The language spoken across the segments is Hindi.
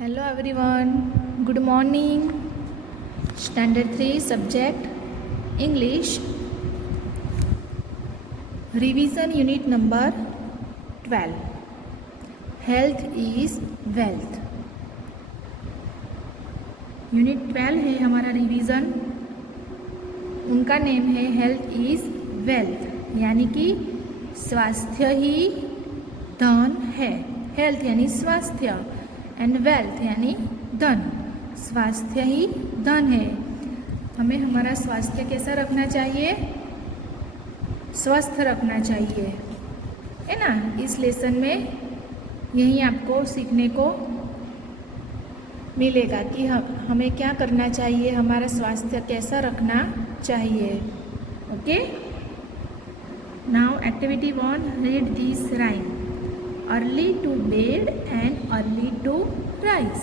Hello everyone, good morning. Standard 3 subject English. Revision unit number 12. Health is wealth. Unit 12 है हमारा रिवीजन. उनका नेम है हेल्थ इज वेल्थ, यानी कि स्वास्थ्य ही धन है. हेल्थ यानी स्वास्थ्य एंड वेल्थ यानी धन. स्वास्थ्य ही धन है. हमें हमारा स्वास्थ्य कैसा रखना चाहिए? स्वस्थ रखना चाहिए, है ना. इस लेसन में यही आपको सीखने को मिलेगा कि हमें क्या करना चाहिए, हमारा स्वास्थ्य कैसा रखना चाहिए. Okay. Now activity 1, read this rhyme. Early to bed and early to rise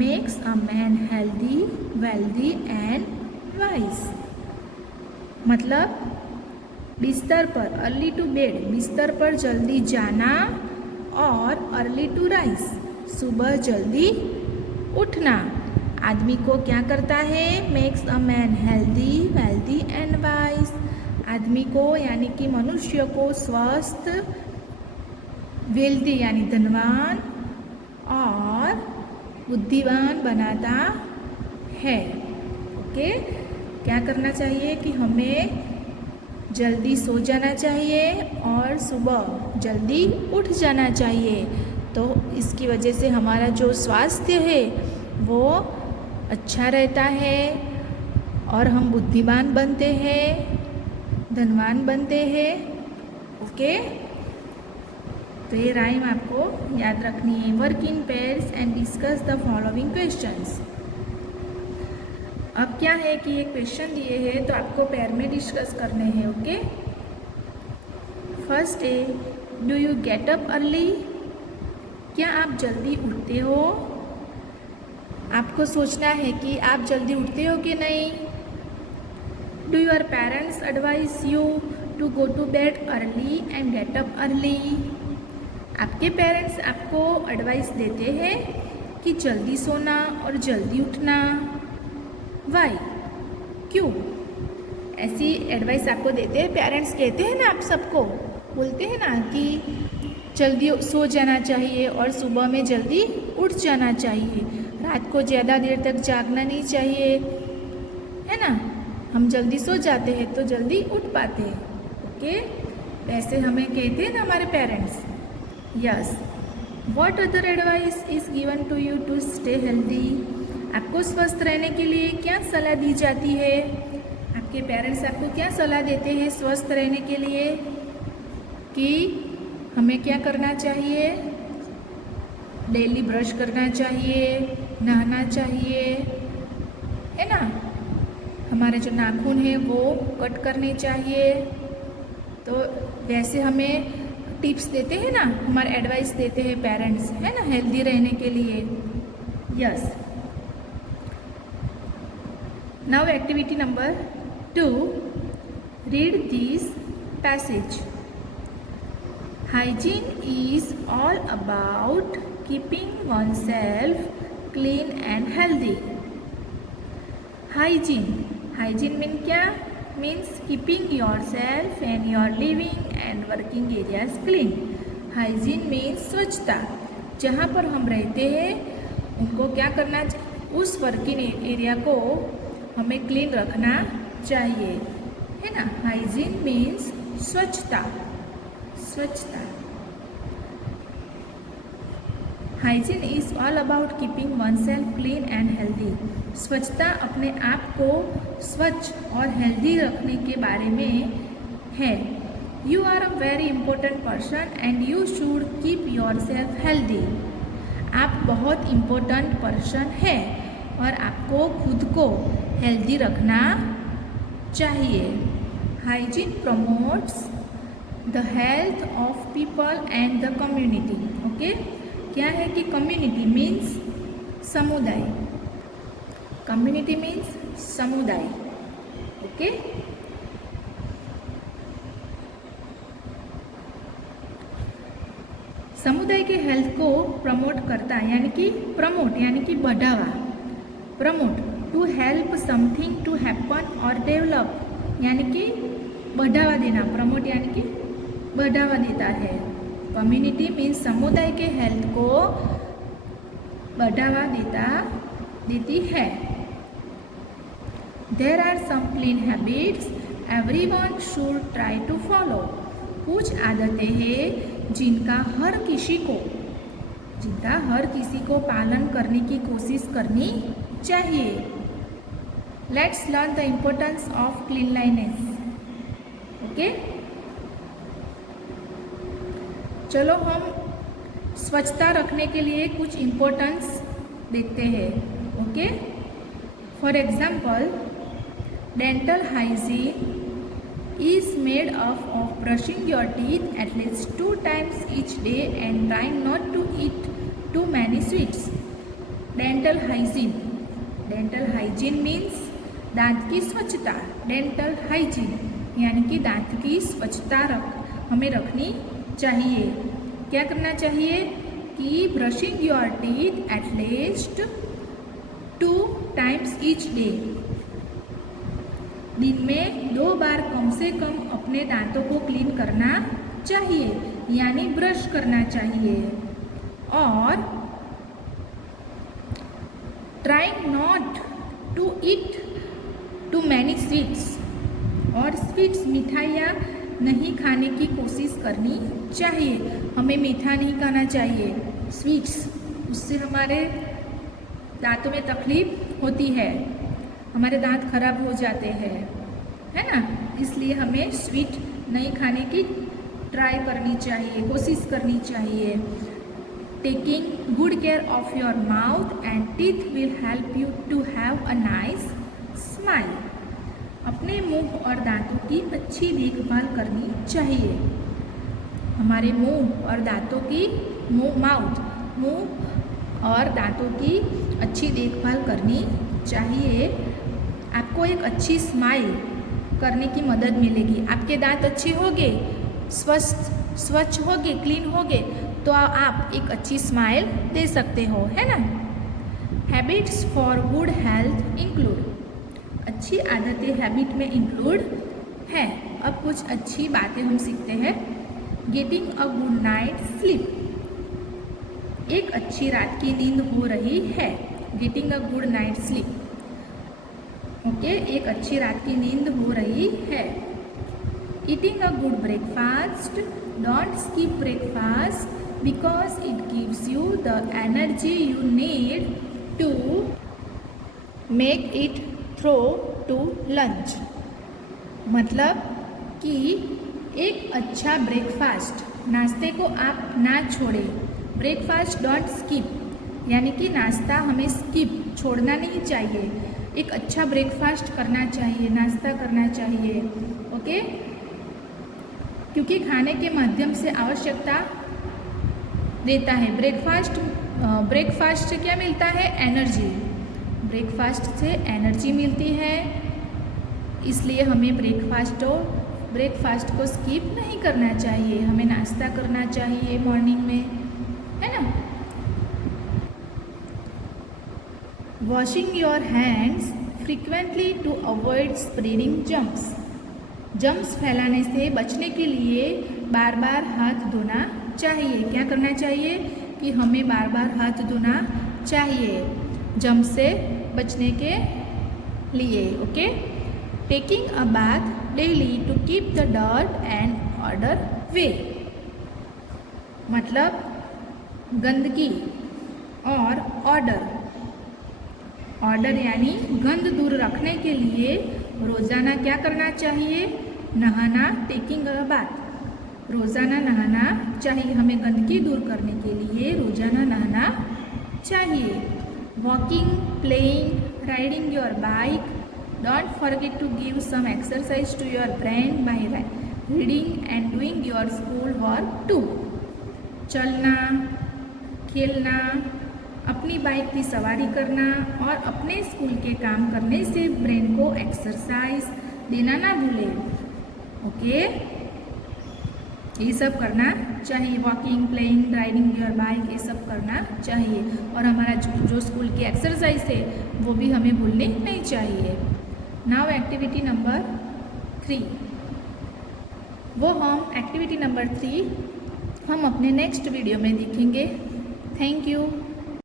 makes a man healthy, wealthy and wise. मतलब बिस्तर पर, अर्ली टू बेड बिस्तर पर जल्दी जाना और अर्ली टू राइज सुबह जल्दी उठना आदमी को क्या करता है? Makes a man healthy, wealthy and wise. आदमी को यानी कि मनुष्य को स्वस्थ, वेल्दी यानी धनवान और बुद्धिमान बनाता है. ओके. क्या करना चाहिए कि हमें जल्दी सो जाना चाहिए और सुबह जल्दी उठ जाना चाहिए. तो इसकी वजह से हमारा जो स्वास्थ्य है वो अच्छा रहता है और हम बुद्धिमान बनते हैं, धनवान बनते हैं. ओके. तो ये राइम आपको याद रखनी है. Work in pairs and discuss the following questions. अब क्या है कि ये क्वेश्चन दिए हैं तो आपको पेयर में डिस्कस करने हैं. ओके. फर्स्ट है, do you get up early? क्या आप जल्दी उठते हो? आपको सोचना है कि आप जल्दी उठते हो कि नहीं. Do your parents advise you to go to bed early and get up early? आपके पेरेंट्स आपको एडवाइस देते हैं कि जल्दी सोना और जल्दी उठना. वाई? क्यों ऐसी एडवाइस आपको देते हैं? पेरेंट्स कहते हैं ना, आप सबको बोलते हैं ना कि जल्दी सो जाना चाहिए और सुबह में जल्दी उठ जाना चाहिए. रात को ज़्यादा देर तक जागना नहीं चाहिए, है ना. हम जल्दी सो जाते हैं तो जल्दी उठ पाते हैं. ओके. वैसे हमें कहते हैं ना हमारे parents. Yes. What other advice is given to you to stay healthy? आपको स्वस्थ रहने के लिए क्या सलाह दी जाती है? आपके पेरेंट्स आपको क्या सलाह देते हैं स्वस्थ रहने के लिए? कि हमें क्या करना चाहिए? डेली ब्रश करना चाहिए, नहाना चाहिए, है ना. हमारे जो नाखून हैं वो कट करने चाहिए. तो वैसे हमें टिप्स देते हैं ना, हमारे एडवाइस देते हैं पेरेंट्स, है ना, हेल्दी रहने के लिए. Yes. Now activity number 2, read this passage. Hygiene is all about keeping oneself clean and healthy. Hygiene, hygiene mean क्या? Means keeping yourself and your living and working areas clean. Hygiene means स्वच्छता. जहाँ पर हम रहते हैं उनको क्या करना, उस वर्किंग एरिया को हमें क्लीन रखना चाहिए, है ना. हाइजीन मीन्स स्वच्छता. स्वच्छता. Hygiene is all about keeping oneself clean and healthy. स्वच्छता अपने आप को स्वच्छ और हेल्दी रखने के बारे में है. You are a very important person and you should keep yourself healthy. आप बहुत इम्पोर्टेंट पर्सन है और आपको खुद को हेल्दी रखना चाहिए. Hygiene promotes the health of people and the community. Okay. क्या है कि कम्युनिटी मीन्स समुदाय. कम्युनिटी मीन्स समुदाय. ओके. समुदाय के हेल्थ को प्रमोट करता है, यानी कि प्रमोट यानी कि बढ़ावा, promote to help something to happen और डेवलप यानी कि बढ़ावा देना, प्रमोट यानी कि बढ़ावा देता है। कम्युनिटी मीन्स समुदाय के हेल्थ को बढ़ावा देती है। There are some clean habits everyone should try to follow. कुछ आदतें हैं जिनका हर किसी को पालन करने की कोशिश करनी चाहिए। Let's learn the importance of cleanliness. Okay, चलो हम स्वच्छता रखने के लिए कुछ इम्पोर्टेंस देखते हैं। Okay, for example dental hygiene is made of brushing your teeth at least 2 times each day and trying not to eat too many sweets. Dental hygiene means दांत की स्वच्छता। डेंटल हाइजीन यानी कि दांत की स्वच्छता हमें रखनी चाहिए। क्या करना चाहिए कि brushing your teeth at least 2 times each day, दिन में 2 बार कम से कम अपने दांतों को क्लीन करना चाहिए, यानी ब्रश करना चाहिए। और trying not to eat too many sweets, और स्वीट्स मिठाइयाँ नहीं खाने की कोशिश करनी चाहिए। हमें मीठा नहीं खाना चाहिए, स्वीट्स, उससे हमारे दांतों में तकलीफ होती है, हमारे दांत खराब हो जाते हैं, है ना। इसलिए हमें स्वीट नहीं खाने की ट्राई करनी चाहिए, कोशिश करनी चाहिए। Taking good care of your mouth and teeth will help you to have a nice smile. अपने मुंह और दांतों की अच्छी देखभाल करनी चाहिए। हमारे मुंह और दांतों की मुंह और दांतों की अच्छी देखभाल करनी चाहिए। आपको एक अच्छी स्माइल करने की मदद मिलेगी। आपके दांत अच्छे होंगे, स्वच्छ होंगे, क्लीन होंगे, तो आप एक अच्छी स्माइल दे सकते हो, है ना। Habits for good health include, अच्छी आदतें हैबिट में इंक्लूड है। अब कुछ अच्छी बातें हम सीखते हैं। Getting a good night sleep, एक अच्छी रात की नींद हो रही है। Getting a good night sleep, okay, एक अच्छी रात की नींद हो रही है। Eating a good breakfast, don't skip breakfast because it gives you the energy you need to make it through to lunch. मतलब कि एक अच्छा ब्रेकफास्ट, नाश्ते को आप ना छोड़ें। ब्रेकफास्ट डोंट स्किप, यानी कि नाश्ता हमें स्किप छोड़ना नहीं चाहिए। एक अच्छा ब्रेकफास्ट करना चाहिए, नाश्ता करना चाहिए, ओके। क्योंकि खाने के माध्यम से आवश्यकता देता है। ब्रेकफास्ट से क्या मिलता है? एनर्जी। ब्रेकफास्ट से एनर्जी मिलती है, इसलिए हमें ब्रेकफास्ट को स्किप नहीं करना चाहिए। हमें नाश्ता करना चाहिए मॉर्निंग में, है ना। Washing your hands frequently to avoid spreading germs फैलाने से बचने के लिए बार बार हाथ धोना चाहिए। क्या करना चाहिए कि हमें बार बार हाथ धोना चाहिए जम्स से बचने के लिए, okay. Taking a bath daily to keep the dirt and odour away, मतलब गंदगी और ऑर्डर यानी गंद दूर रखने के लिए रोज़ाना क्या करना चाहिए? नहाना। टेकिंग अ बाथ, रोज़ाना नहाना चाहिए। हमें गंदगी दूर करने के लिए रोज़ाना नहाना चाहिए। Walking, playing, riding your bike, don't forget to give some exercise to your brain by reading and doing your school work too. चलना, खेलना, अपनी बाइक की सवारी करना और अपने स्कूल के काम करने से ब्रेन को एक्सरसाइज देना ना भूलें, ओके। ये सब करना चाहिए। Walking, playing, riding your bike, ये सब करना चाहिए। और हमारा जो स्कूल की एक्सरसाइज है वो भी हमें भूलनी नहीं चाहिए। नाउ एक्टिविटी नंबर 3, वो हम एक्टिविटी नंबर 3 हम अपने नेक्स्ट वीडियो में देखेंगे। Thank you.